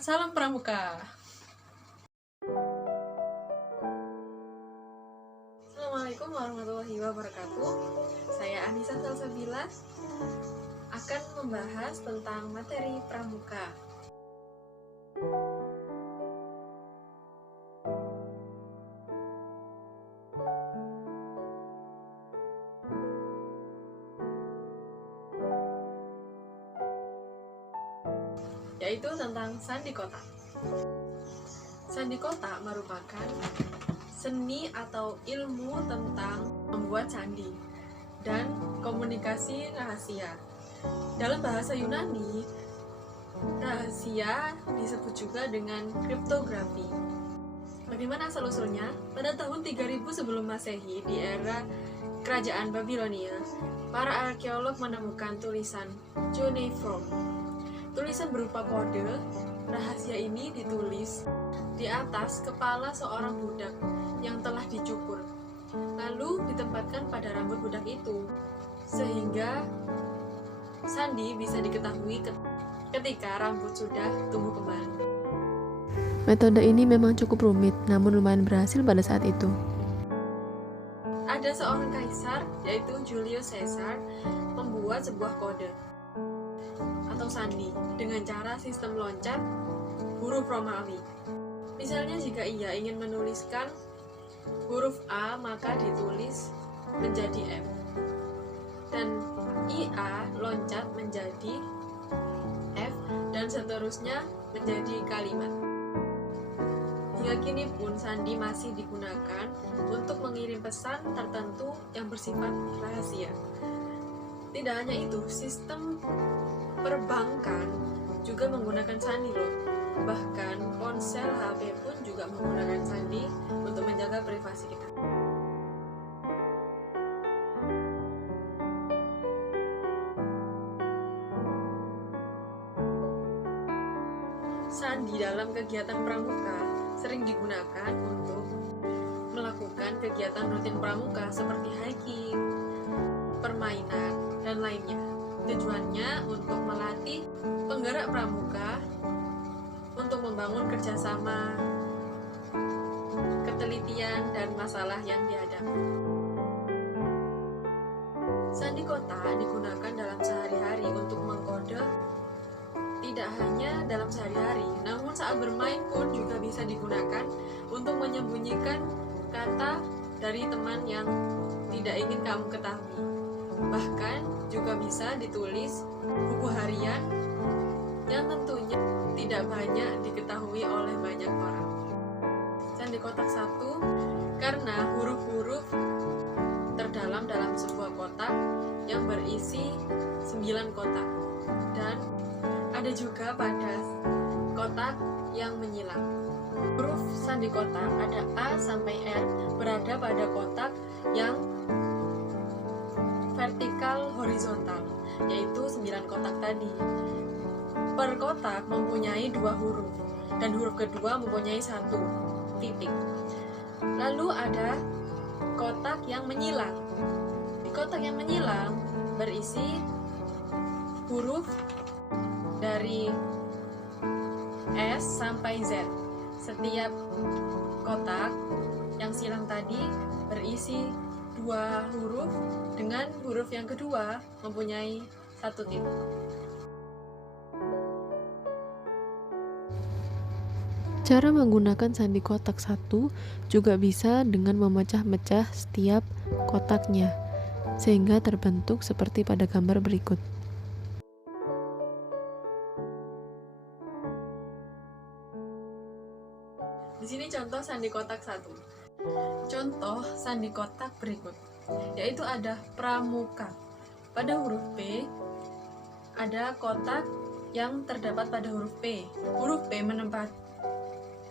Salam Pramuka. Assalamualaikum warahmatullahi wabarakatuh. Saya Anissa Salsabila akan membahas tentang materi Pramuka. Yaitu tentang sandi kotak. Sandi kotak merupakan seni atau ilmu tentang membuat sandi dan komunikasi rahasia. Dalam bahasa Yunani, rahasia disebut juga dengan kriptografi. Bagaimana asal-usulnya? Pada tahun 3000 sebelum Masehi, di era kerajaan Babilonia, para arkeolog menemukan tulisan cuneiform. Tulisan berupa kode rahasia ini ditulis di atas kepala seorang budak yang telah dicukur, lalu ditempatkan pada rambut budak itu, sehingga sandi bisa diketahui ketika rambut sudah tumbuh kembali. Metode ini memang cukup rumit, namun lumayan berhasil pada saat itu. Ada seorang kaisar, yaitu Julius Caesar, membuat sebuah kode atau sandi dengan cara sistem loncat huruf Romawi. Misalnya jika ia ingin menuliskan huruf A, maka ditulis menjadi F, dan IA loncat menjadi F, dan seterusnya menjadi kalimat. Hingga kini pun sandi masih digunakan untuk mengirim pesan tertentu yang bersifat rahasia. Tidak hanya itu, sistem perbankan juga menggunakan sandi loh. Bahkan ponsel HP pun juga menggunakan sandi untuk menjaga privasi kita. Sandi dalam kegiatan pramuka sering digunakan untuk melakukan kegiatan rutin pramuka seperti hiking, permainan, dan lainnya. Tujuannya untuk melatih penggerak pramuka untuk membangun kerjasama, ketelitian, dan masalah yang dihadapi. Sandi kotak digunakan dalam sehari-hari untuk mengkode, tidak hanya dalam sehari-hari, namun saat bermain pun juga bisa digunakan untuk menyembunyikan kata dari teman yang tidak ingin kamu ketahui. Bahkan juga bisa ditulis buku harian yang tentunya tidak banyak diketahui oleh banyak orang. Sandi kotak 1 karena huruf-huruf terdalam dalam sebuah kotak yang berisi 9 kotak, dan ada juga pada kotak yang menyilang. Huruf sandi kotak ada A sampai R berada pada kotak yang vertikal horizontal, yaitu 9 kotak tadi. Per kotak mempunyai 2 huruf, dan huruf kedua mempunyai 1 titik. Lalu ada kotak yang menyilang. Di kotak yang menyilang berisi huruf dari S sampai Z. Setiap kotak yang silang tadi berisi 2 huruf, dengan huruf yang kedua mempunyai 1 titik. Cara menggunakan sandi kotak 1 juga bisa dengan memecah-mecah setiap kotaknya, sehingga terbentuk seperti pada gambar berikut. Di sini contoh sandi kotak 1. Contoh sandi kotak berikut, yaitu ada pramuka. Pada huruf P ada kotak yang terdapat pada huruf P. Huruf P menempat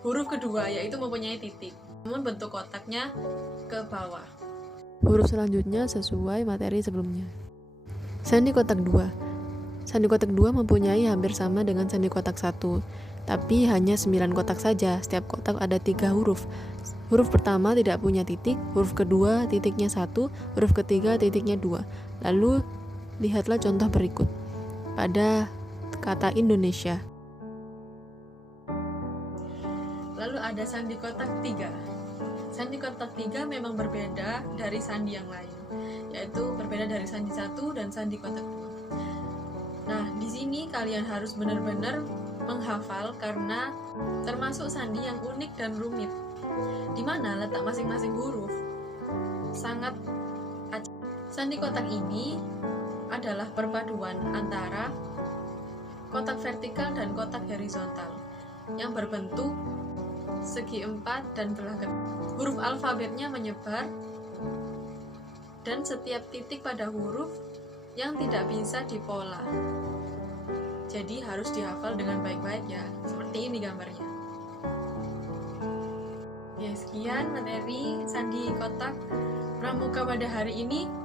huruf kedua, yaitu mempunyai titik, namun bentuk kotaknya ke bawah. Huruf selanjutnya sesuai materi sebelumnya. Sandi kotak 2. Sandi kotak 2 mempunyai hampir sama dengan sandi kotak 1, tapi hanya 9 kotak saja. Setiap kotak ada 3 huruf. Huruf pertama tidak punya titik, huruf kedua titiknya 1, huruf ketiga titiknya 2. Lalu lihatlah contoh berikut. Pada kata Indonesia, Lalu ada sandi kotak 3. Sandi kotak 3 memang berbeda dari sandi yang lain, yaitu berbeda dari sandi 1 dan sandi kotak 2. Nah, di sini kalian harus benar-benar menghafal karena termasuk sandi yang unik dan rumit, di mana letak masing-masing huruf sangat acak. Sandi kotak ini adalah perpaduan antara kotak vertikal dan kotak horizontal yang berbentuk segi 4 dan belah ketiga. Huruf alfabetnya menyebar dan setiap titik pada huruf yang tidak bisa dipola. Jadi harus dihafal dengan baik-baik ya. Seperti ini gambarnya. Ya, sekian materi sandi kotak pramuka pada hari ini.